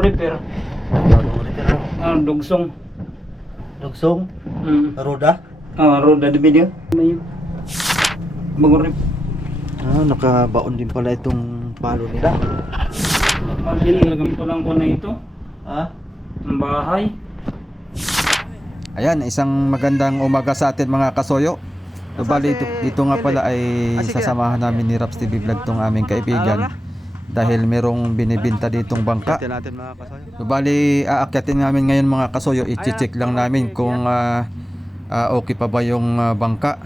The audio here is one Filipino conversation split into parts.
Repair. Dugsong. Dugsong? Roda? Roda de video. Bagong rip. Nakabaon din pala itong palo nila. Talagang lang ko na ito. Ang bahay. Ayan, isang magandang umaga sa atin mga kasoyo. Bali, dito nga pala ay sasamahan namin ni Raps TV Vlog tong aming kaibigan. Dahil merong binibinta ditong bangka. Bali, aakyatin namin ngayon mga kasoyo. I-check lang namin kung okay pa ba yung bangka.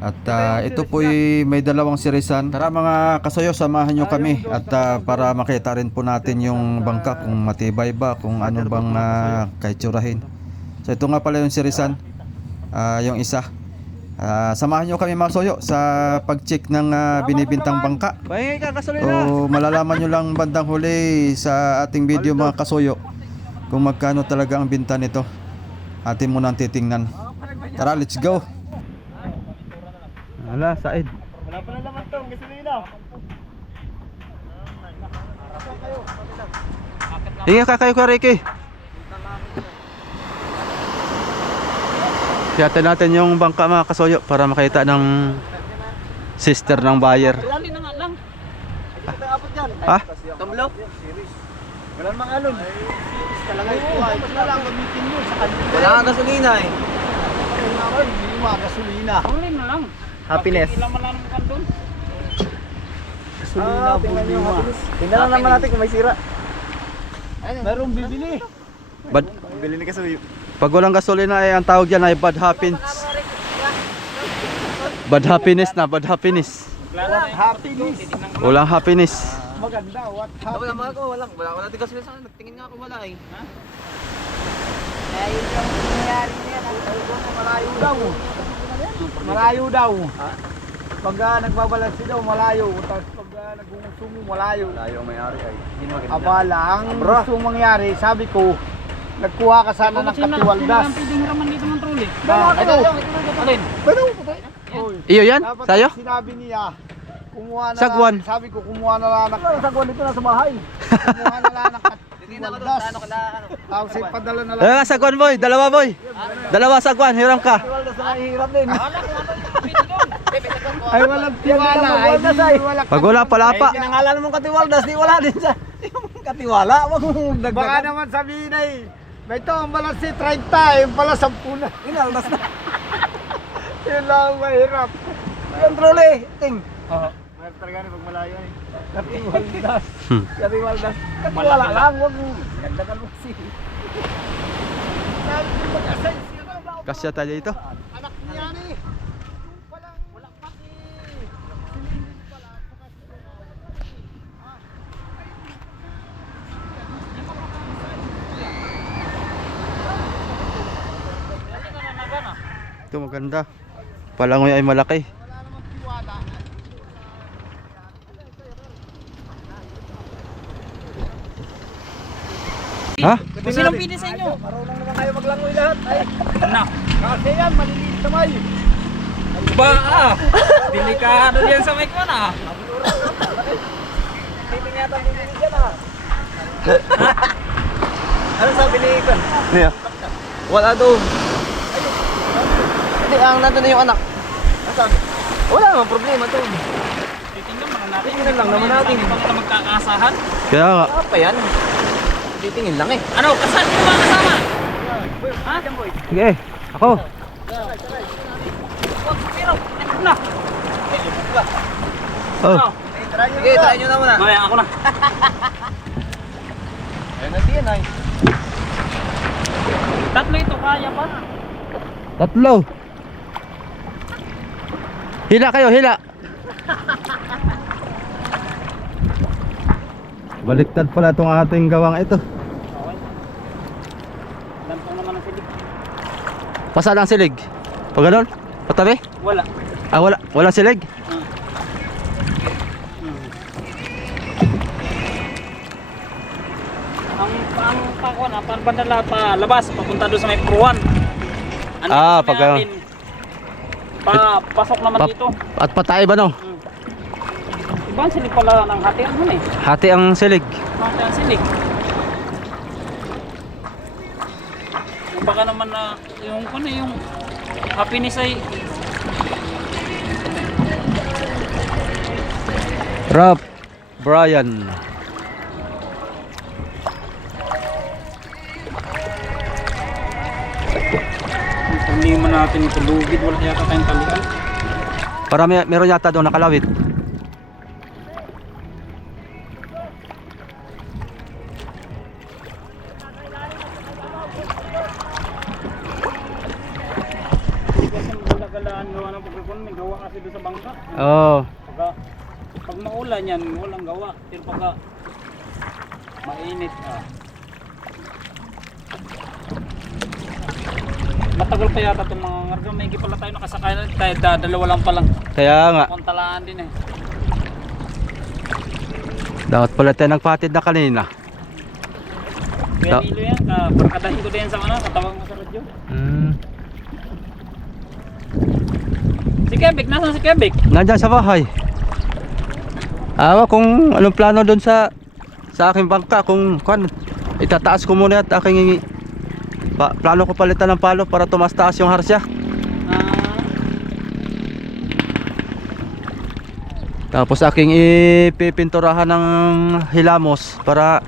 At ito po'y may dalawang sirisan. Tara mga kasoyo, samahan nyo kami. At para makita rin po natin yung bangka, kung matibay ba, kung ano bang kaitsurahin. So ito nga pala yung sirisan, yung isa. Samahan nyo kami mga kasoyo sa pag-check ng binibintang bangka. So malalaman nyo lang bandang huli sa ating video mga kasoyo kung magkano talaga ang binta nito. Atin muna titingnan. Tara, let's go. Wala, Said. Wala pa na naman itong gasolina. Ingat ka kayo ka, Ricky. Tiyatan natin yung bangka mga kasoyo para makita ng sister ng buyer. Lali na nga lang. Ha? Tumlo. Wala namang alon. Talaga ito ay wala lang gamitin mo sa kanila. Wala kang gasolina eh. Hindi mo gasolina. Pangulin na lang. Happiness. Ilang man lang kan doon. Gasolina problema. Tingnan lang naman natin kung may sira. Merong bibili. Bibili ni Kasuyo. Pag walang gasolina ay ang tawag dyan ay bad happiness. Bad happiness na, bad happiness. What happiness? Walang happiness. Maganda, what Wala happiness? ko, wala natin gasolina sa akin. Nagtingin nga ako wala eh. Ha? Ayun yung nangyari niya. Malayo daw. Malayo daw. Pag nagbabalansi daw, malayo. Tapos pag nag-umusong malayo. Layo may-ari ay. Abala, ang gusto mangyari, sabi ko, nagkuha ka sana ng katiwaldas. Sino pwedeng hiraman dito ng trolley? Ito. Alin? Iyo yan? Dapat Sayo? sinabi niya, kumuha na Sagwan. lang, sabi ko, kumuha na lang ng sagwan dito na sa bahay. Kumuha na lang ng katiwaldas. Tapos ipadala na lang. Sagwan boy, dalawa boy. Dalawa sagwan, hiram ka. Katiwaldas na mahihirap din. Ay walang tiwala. Ay wala. Pag wala palapa. Pinangalan mong katiwaldas, di wala din sa katiwala. Wag mong dagdagan. Baka naman sabihin ay, ito ang balansi 30, yung pala 10 na. Inaldas na. Yun lang mahirap. Yung trolley, ting. Mahirap talaga na pag malayo eh. Katiwaldas. Katiwaldas. Katiwala lang, wag mong dagdagan mo si. Kasya tayo ito. Anak niya ni. Ito maganda. Palangoy ay malaki. Ha? Sino pili sa inyo? Marunong naman kayo maglangoy lahat. Ay. Na. Kasi yan, maliliit na may. Ba delikado yan sa mic mo na. Titing yata bibili dyan ah. Ano sabi ni Ikon? Niya. Wala doon. Hindi, ang nandun na yung anak. Ano sabi? Wala naman problema to. Titingnan lang natin. Titingnan lang naman natin. Hindi pa kita magkakasahan. Kaya nga. Ano pa yan? Titingin lang eh. Ano? Kasal mo ba kasama? Ha? Sige, ako. Pero, ito na. Oh. Sige, try nyo na muna. Maya, ako na. Ayun na diyan ay. Tatlo ito, kaya pa. Tatlo. Hila kayo, hila. Baliktad pala itong ating gawang ito. Lantong naman ang silig. Pasa lang silig. Pag ganon? Patabi? Wala. Wala. Walang silig? Ang pakwan, ang bandala pa labas, papunta doon sa may pruwan. Ano pag pasok naman dito. At patay ba no? Iba ang silig pala ng hati ang eh. Hati ang silig. Hati ang silig. baka naman na yung ano yung happiness ay Rap Brian. hindi man natin ito lugid, wala yata tayong talian. Para meron yata doon nakalawit. Kasi magagalaan gawa ng pagkakon, may gawa kasi doon sa bangka. Oh. Pag maulan yan, walang gawa. Pero pagka mainit, matagal pa yata itong mga ngarga. May pala tayo nakasakay na tayo, dalawa lang palang. Kaya nga. Kontalaan din eh. Dapat pala tayo nagpatid na kanina. Kaya nilo yan, barkadahin ko din sa ano, katawag mo sa radyo. Si Quebec, nasan si Quebec? Nandyan sa bahay. Awa kung anong plano doon sa aking bangka, kung itataas ko muna at aking plano ko palitan ng palo para tumaas yung harsya. Tapos aking ipipinturahan ng hilamos para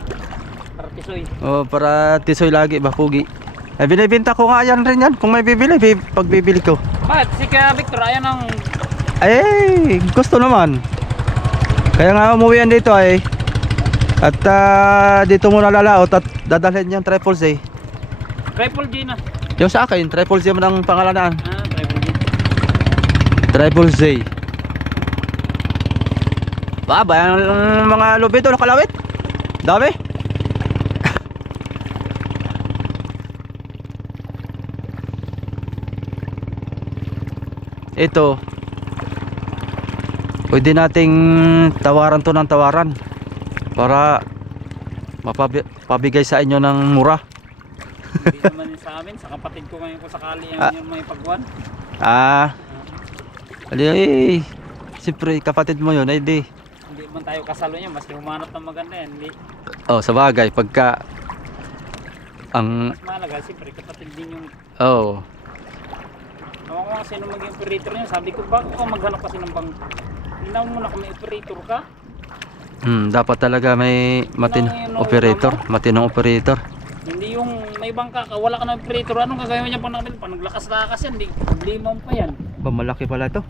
tisoy. Para tisoy lagi bakugi. Ay binibenta ko nga yan rin yan kung may bibili, pagbibili ko. Bakit? Si Kuya Victor, ayan ang... Ay, gusto naman. Kaya nga umuwi yan dito ay. At dito muna lalaot at dadalhin yan Triple Z. Triple G na. Yung sa akin, Triple Z mo ng pangalanaan. Triple G. Triple Z. Ba yung mga lubid o nakalawit? Dami. Ito pwede nating tawaran to ng tawaran para mapabigay sa inyo ng mura. Hindi naman yun sa amin, sa kapatid ko ngayon kung sakali yung may pagwan. Siyempre kapatid mo yun, ay di. Hindi man tayo kasalo niya, maski humanap ng maganda yan. Hindi. Oh, sa bagay, pagka ang... Mas mahalaga, siyempre kapatid din yung... Oh. Nawa ko kasi nung maging operator niya, sabi ko, bakit ka maghanap kasi ng bang... Hindi na muna kung may operator ka. Dapat talaga may matinong operator. Hindi yung may bangka ka, wala ka ng operator. Anong gagawin niya pang nakapil? Pag naglakas-lakas yan, di mo pa yan. Malaki pala to.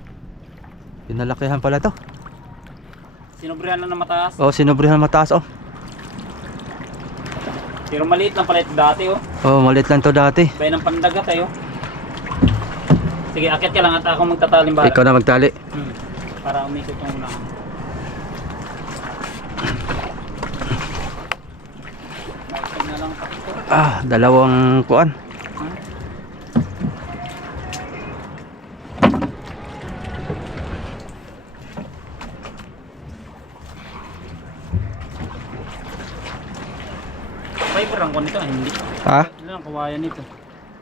Pinalakihan pala to. Sinubrihan lang na mataas. Oh, sinubrihan mataas oh. Pero maliit lang pala ito dati oh. Oh, maliit lang to dati. Bayan ng pandagat tayo. Sige, akit ka lang at ako magtataling bala. Ikaw na magtali. Para umikot yung unahan. Maikot na lang. Dalawang kuan. Fiber ang kon nito, hindi. Ha? Ilan ang kawayan nito?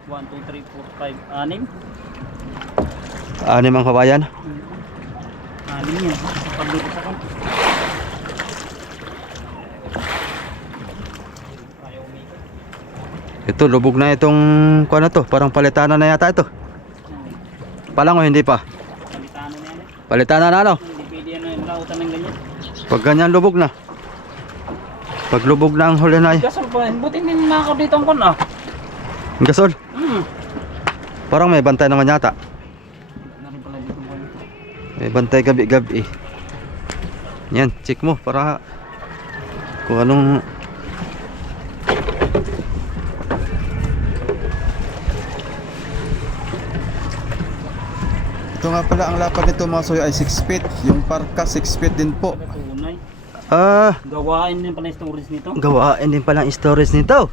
1, 2, 3, 4, 5, 6. 6 ang kawayan. 6 yan. Pagluto sa kon. Ayaw umikot. Ito, lubog na itong kuan na to. Parang palitanan na yata ito. Palang o hindi pa? Palitano na yan. Palitanan na ano? Hindi pwede yan yung lautan ng ganyan. Pag ganyan lubog na. Pag lubog na ang huli na ay. Gasol pa, buti hindi na ako dito ang kon Gasol? Parang may bantay naman yata. Narin pala dito ang kon. May bantay gabi-gabi. Yan, check mo para kung anong... Ito nga pala ang lapad nito mga soyo ay 6 feet. Yung parka 6 feet din po. Tunay. Gawain din pala yung storage nito. Gawain din pala ang storage nito.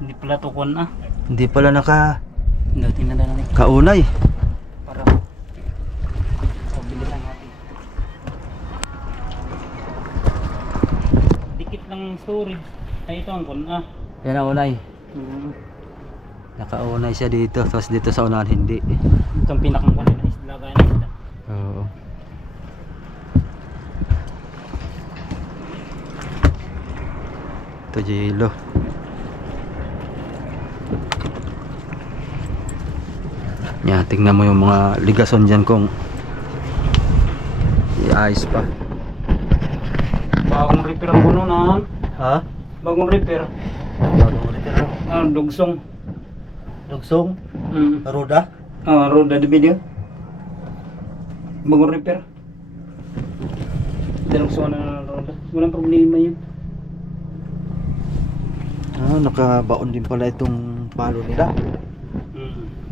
Hindi pala tukon Hindi pala Dating na lang kaunay. para pabili lang natin. Dikit lang storage. Ay ito ang kon Yan ang unay. Nakaunay siya dito. Tapos dito sa unahan hindi. Itong pinakang kon na isla kaya na isla. Oo. Ito Jilo. Yan, tingnan mo yung mga ligason dyan kung iayos pa. Bagong repair ang puno na. Ha? Bagong repair. Dugsong. Lugsong? Hmm. Roda? Roda de video. Bagong repair. Dalugsungan na ng roda. Walang problema yun. Nakabaon din pala itong palo nila.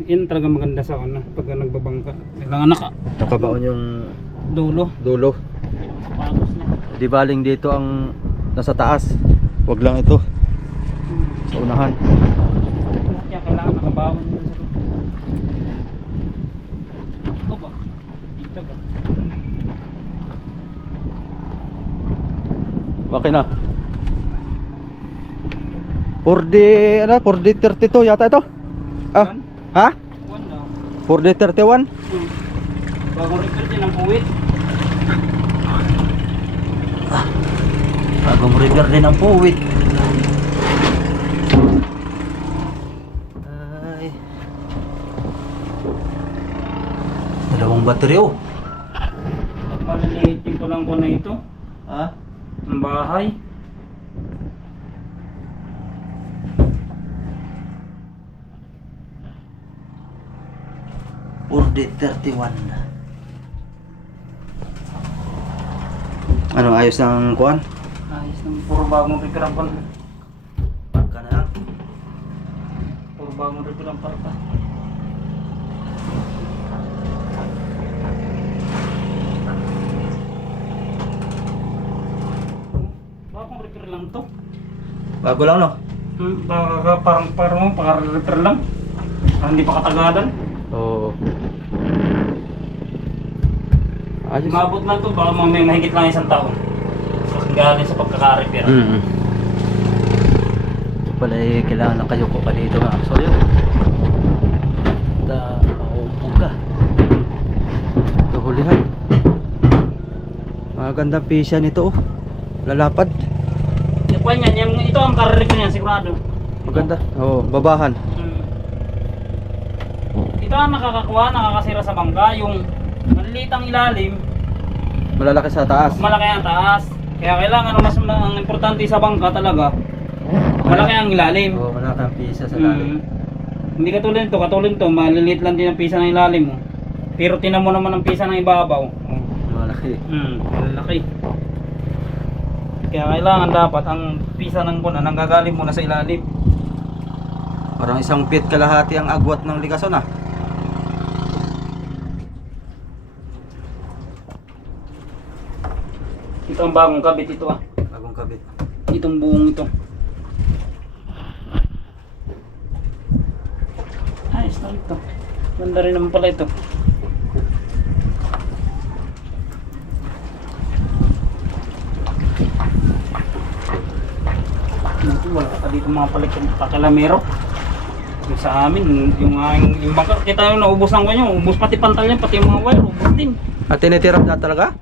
Yan talaga maganda sa ano pag nagbabangka. Kailangan Nakabaon yung dulo. dulo. Pagos na. Di baling dito ang nasa taas. Wag lang ito. Sa unahan. Kaya kailangan nakabawan mo sa ito ba? Dito ba? Okay na. 4D32 yata ito. Ha? One na. 4D31? Bagong repair din ang puwit. Bagong repair din ang puwit. Ay. Dalawang bateryo. Maliliitin ko lang ko na ito. Ha? Ang bahay. .31. Ano, ayos ang kuan? Ayos naman. Puro bagong repair ang palpa. Pagka na lang. Puro bagong repair ang palpa. Bagong repair lang to. Bago lang, no? Parang repair lang. Parang hindi pa katagalan. Oo. Ayos. Umabot na to, baka may mahigit lang isang taon. Galing sa pagkaka-repair. Ito pala kailangan na kayo ko pa dito mga kasoyo. Maupog ka. Ito hulihan. Magandang pisya nito, oh. Lalapad. Ito ang car-repair niyan, sigurado. Maganda. Oo, babahan. Ito ang nakakasira sa bangka, yung maliliit ang ilalim, Malalaki sa taas. malaki ang taas. Kaya kailangan ang importante sa bangka talaga, malaki ang ilalim. Oo, malaki ang pisya sa lalim. Hindi katulad nito, maliliit lang din ang pisa ng ilalim mo. Pero tinan mo naman ang pisa ng ibabaw. Malaki. Malaki. Kaya kailangan dapat ang pisa ng kuna nanggagaling muna sa ilalim. Parang isang feet kalahati ang agwat ng ligason, ah. Ito ang bagong kabit ito, ah. Bagong kabit. Itong buong ito. Ayos na ito. Ganda rin naman pala ito. Wala ka dito mga palit ng pakalamero. Yung sa amin, yung bangka, kita yung naubos ng kanyo, ubos pati pantal yan, pati yung mga wire, ubos din. At tinitirap na talaga?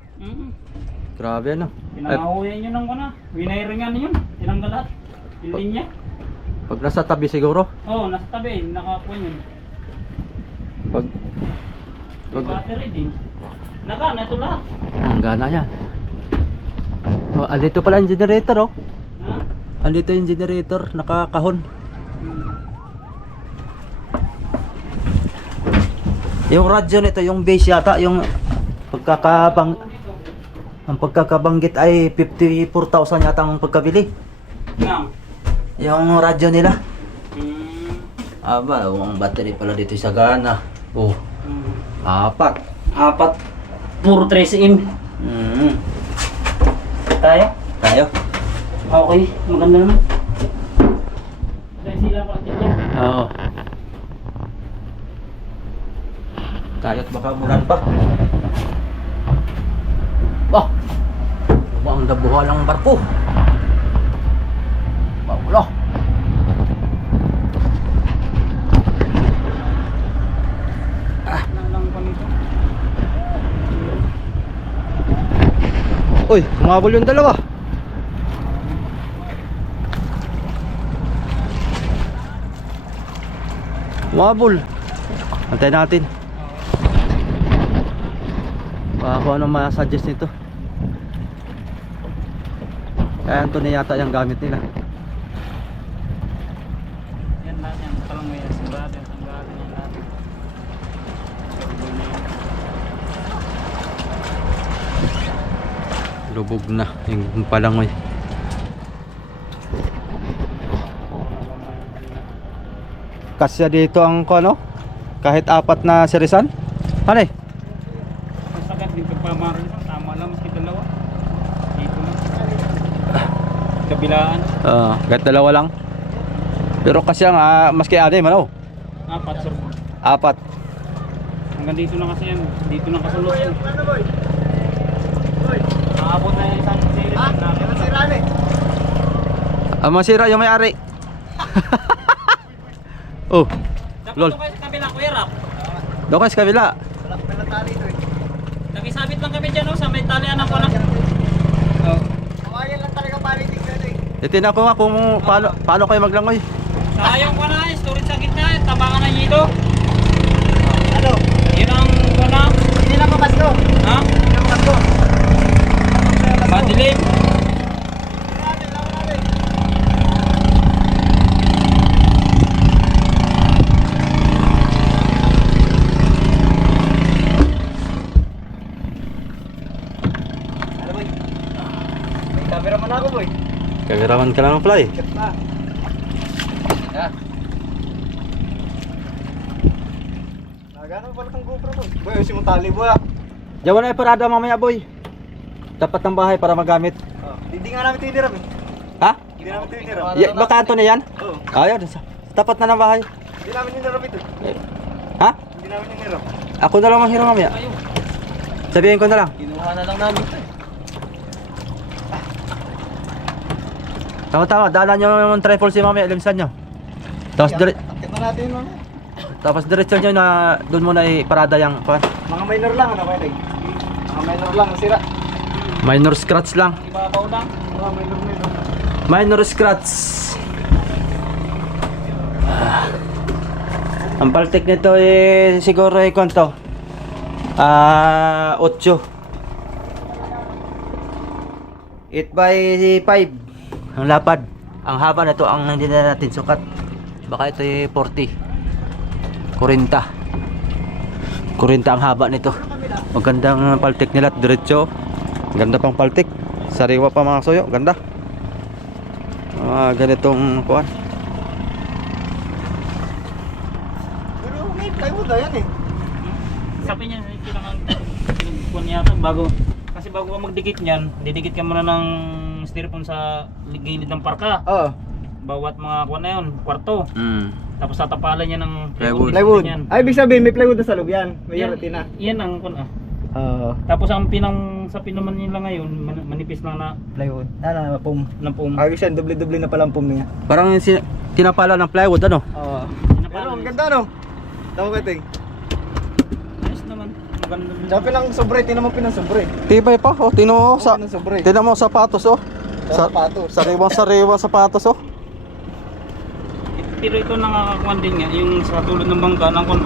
Grabe, ano? Pinangahuyan nyo ng kuna, winayiringan nyo yun, tinanggal lahat, yung linya. Pag nasa tabi siguro? Oo, nasa tabi, nakakuha yun. Pag Battery din. Naka, ito lahat. ang gana yan. Oh, andito pala yung generator, oh. Ha? Andito yung generator, nakakahon. Yung radyo nito, yung base yata, yung ang pagkakabanggit ay 54,000 yata ang pagkabili. Nga. Yung radyo nila. Hmm. Aba, ang battery pala dito sa gana. Oh, Hmm. 4. Apat. Puro 13M. Tayo? Tayo? Okay, maganda naman. Dahil sila pati niya. Oo. Tayo't baka mulan pa. Bah! Ano ang dabuhan ng barko? Wala. Nalang pa nito. Uy, kumabol yung dalawa. Umabol. Antay natin. Baka kung ano ma-suggest nito. Kaya ito na yata yung gamit nila. Yan lahat yan. Palang may sigurado yung tanggalin yan lahat. Lubog na yung palangoy. Kasya dito ang ano? Kahit 4 na sirisan? Ano eh? Ang sagat din pagpamaral isang tama lang maski dalawa. Dito lang. Kabilaan. Kahit 2 lang. Pero kasya nga maski 6 ano? 4 sir. 4. Hanggang dito na kasi yan. Dito na kasulot yan. Maabot na yung isang series. Masira yung may-ari. Oh, lol. Dapat kayo sa kabila, Kuya Rap. Doon kayo sa kabila. Nakisabit lang kami dyan, sa may talian ako lang. Kawayan lang talaga palitik na eh. Itin ako nga kung paano kayo maglangoy. Sayang ko na, storage sa gitna, tabangan na dito. Ano? Yun ang kuna. Hindi na mapasko. Ha? Hindi na mapasko. Madilim. Ano boy? May camera man ako boy. Kagaraman ka lang pala eh. Check na. Nagano pala tong GoPro boy. Boy, usin mo tali boy ah. Diyan mo na iparada mamaya boy. Dapat ng bahay para magamit. Hindi nga namin tinirap eh. Ha? Hindi namin tinirap. Baka Anto na yan? Oo. Ayun, tapat na ng bahay. Hindi namin tinirap ito. Ha? Hindi namin tinirap. Ako na lang mahiro mamaya. Ayun. Sabihin ko na lang. Kinuha na lang namin ito. Tama-tama, dalan nyo yung triple si mamaya, ilimsan nyo. Akit na natin yun. Tapos diretso nyo na doon muna iparada yung Mga minor lang ano pwede. Mga minor lang sira. minor scratch lang. Ibabaw lang. Mga minor. Minor scratch. Ang paltik nito siguro kwento? 8. 8 by 5 ang lapad. Ang haba na to ang hindi na natin sukat. Baka ito 40. 40 ang haba nito. Magandang paltik nila at diretso. Ganda pang paltik. Sariwa pa mga soyo. Ganda. Ganitong kuwan. Pero may plywood na yan eh. Sabi niya, kailangan pinagpuan yata bago. Kasi bago ka magdikit niyan, didikit ka muna ng styrofoam sa gilid ng parka. Oo. Bawat mga kuwan na yun, kwarto. Tapos tatapalan niya ng Plywood. Yan. Ay, ibig sabihin may plywood na sa loob yan. May Yan, yaratina. yan ang kun Oo. Tapos ang sa pinaman nila ngayon, manipis lang na Plywood. Pum. ng pum. Ay, siya, doble-doble na pala ang pum niya. Parang tinapala ng plywood ano? Oo. Pinapalan Pero ang niya. ganda no? Tama ka, Ting. Ayos naman. Maganda din. Tsaka pinang sobre, tinan mo pinang sobre. Tibay pa. Oh, tino sa Pinang sobre. tinan mo sapatos oh. Sa sapatos. Sariwang sapatos oh. Pero ito nakakakuan din nga, yung sa tulad ng bangka ng kun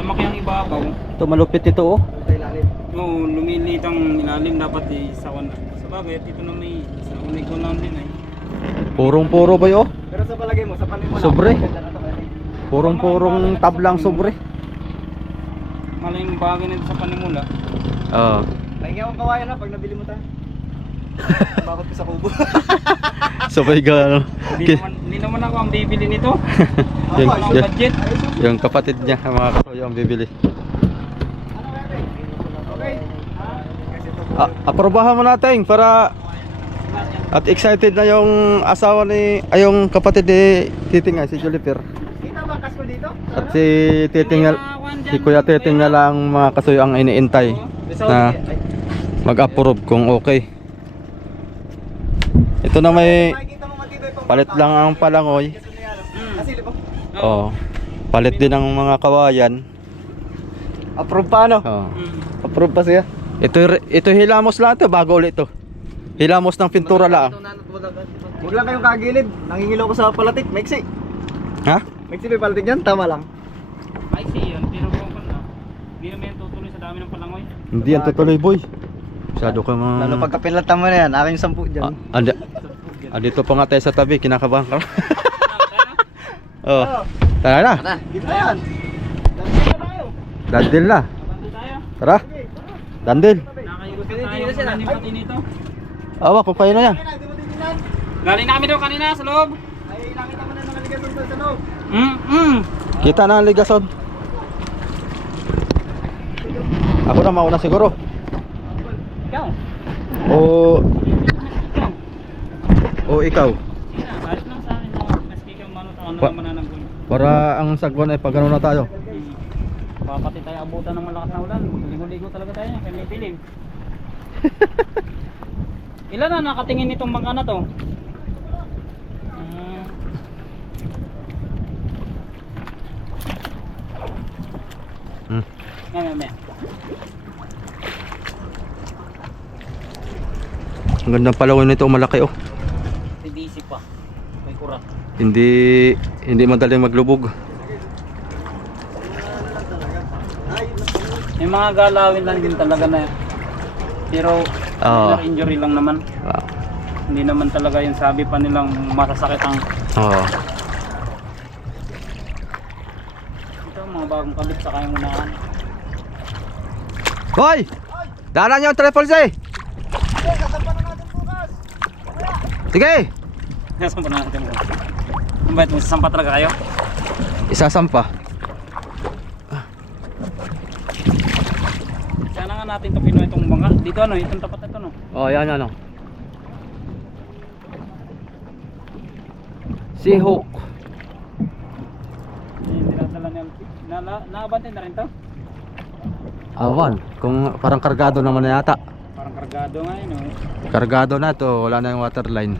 lumaki ang ibabaw. Ito malupit ito oh. No, lumilit ang ilalim dapat sa kun. Sa bagay, ito na may sa unay ko lang din eh. Purong-puro ba yo? Pero sa palagay mo, sa panin mo Sobre. ganda na to, eh. Purong-purong tablang sobre. Malayang bagay nito sa panimula. Oo. Pahingi akong kawayan na pag nabili mo tayo. Bakit ko sa kubo? Sabay ka ano. Hindi naman ako ang bibili nito. Yung, Wala akong budget. yung kapatid niya, ang mga kasuyo ang bibili. Okay. Aprobahan mo natin para at excited na yung asawa ni yung kapatid ni Titing si Juliper. Kita ba kasko dito? At si Titing si Kuya Titing na lang mga kasuyo ang iniintay na mag-approve kung okay. Ito na may Makikita mo matibay pang palit lang ang palangoy. Kasi libo. Oh. Palit din ang mga kawayan. Approve pa ano? Oh. Approve pa siya. Ito hilamos lang ito bago ulit ito. Hilamos ng pintura lang. Huwag lang kayong kagilid. Nangingilaw ko sa palatik. Maiksi. Ha? Maiksi may palatik yan. Tama lang. Hindi naman yan tutuloy sa dami ng palangoy. Hindi yan tutuloy boy. Masyado kang... Lalo pagka pinlatan mo na yan, aking 10 dyan. Andito pa nga tayo sa tabi, kinakabahan ka. Oh. Tara na. Dito na yan. Dandil na. Abante tayo. Tara. Dandil. Nakayugot na tayo. Hindi pati nito. Awa, kung kayo na yan. Galing na kami doon kanina sa loob. Ay, nakita mo na nakaligas doon sa loob. Kita na ang ligason. Ako na mauna siguro. Ikaw. O ikaw. Ayos lang sa akin. Maski ikaw manutaon na naman nananggol. Para ang sagwan ay pagano na tayo. Papati tayo abutan ng malakas na ulan. Ligo-ligo talaga tayo. Kaya may dilim. Ilan na nakatingin nitong bangka na to? Ngayon. Ang gandang palawin nito, malaki oh. TDC pa. May kurak. Hindi madaling maglubog. May mga galawin lang din talaga na. Pero minor injury lang naman. Hindi naman talaga yung sabi pa nilang masasakit ang ito mga bagong kabit sa kayang unahan. Hoy! Daanan nyo ang triple C! Sige! Sasampa na natin mo. Ang bait mo, sasampa talaga kayo? Isasampa. Sana nga natin ito pinuha itong bangka. Dito ano, itong tapat ito no? Oh, yan ano. Seahawk. Dinadala niya. Naabante na rin to? Awan, kung parang kargado naman na yata. Parang kargado nga yun oh. Kargado na to, wala na yung waterline.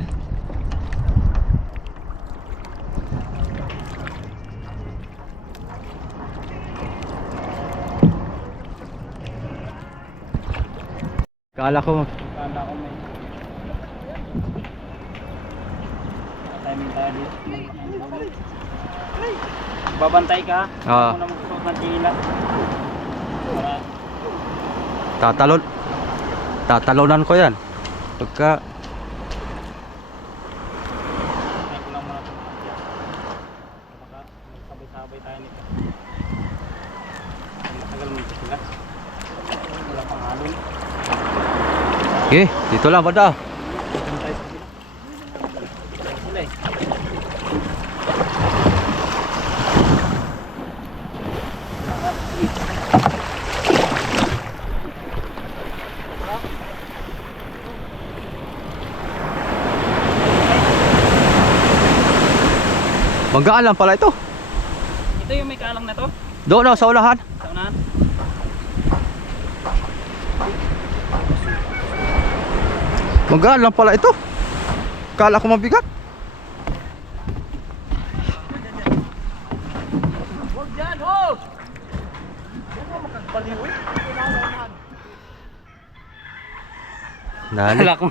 Kala ko Kala ko may timing tayo dito. Babantay ka? Ako na magsuot ng tila. Para tatalunan ko yan pagka ay ko lang muna itong pakya. Baka magsabay-sabay tayo nito. Matagal mo sila. Wala pang halon. okay, dito lang banda. Bantay sa sila. Sila eh. Magaan lang pala ito. Ito yung may kalang na to. Doon sa ulahan. Sa unahan. Magaan lang pala ito. Kala ko mabigat. Huwag dyan, hold! Huwag mo makagpaliwi. Dali. Kala ko.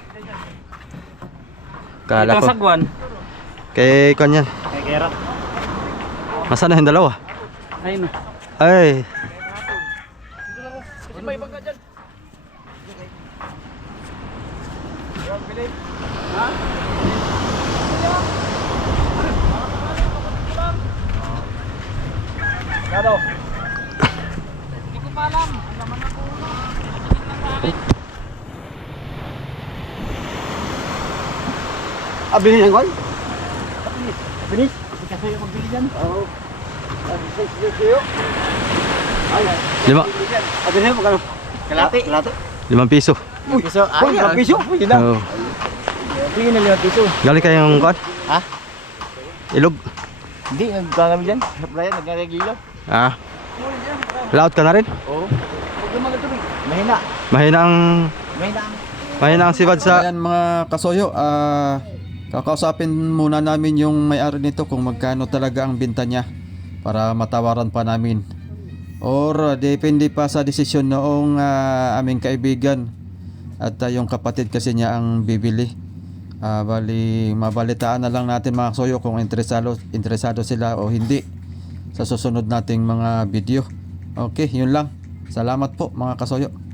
Kala Itong ko. sagwan. Kay kanyan. Kay Kera. Nasaan na yung dalawa? Ayun o. Ay. Kasi may bangka dyan. Ha? Gado. Hindi ko pa alam. Ang laman ng ulo. Tingin lang sa akin. Abili yan, Goy? Binis? Kasi yung magbili dyan? Oo. Sa'yo? Ay, 5 abili yan, magkano? Kalati? Kalati? 5 piso. Uy, piso? Ay, 5 piso? Pwede na. Oh. Pwede na 5 piso. Galing kayong kuan? Ha? Ilog. Hindi, nagkakami dyan. Supplyan, nagkakagilo. Ah. Laot ka na rin? Oo. Huwag naman ka tubig. Mahina. Mahina ang Mahina ang sibad sa... Ayan mga kasoyo, kakausapin muna namin yung may-ari nito kung magkano talaga ang binta niya para matawaran pa namin. Or depende pa sa desisyon noong aming kaibigan at yung kapatid kasi niya ang bibili. Bali mabalitaan na lang natin mga kasoyo kung interesado sila o hindi sa susunod nating mga video. Okay, yun lang. Salamat po mga kasoyo.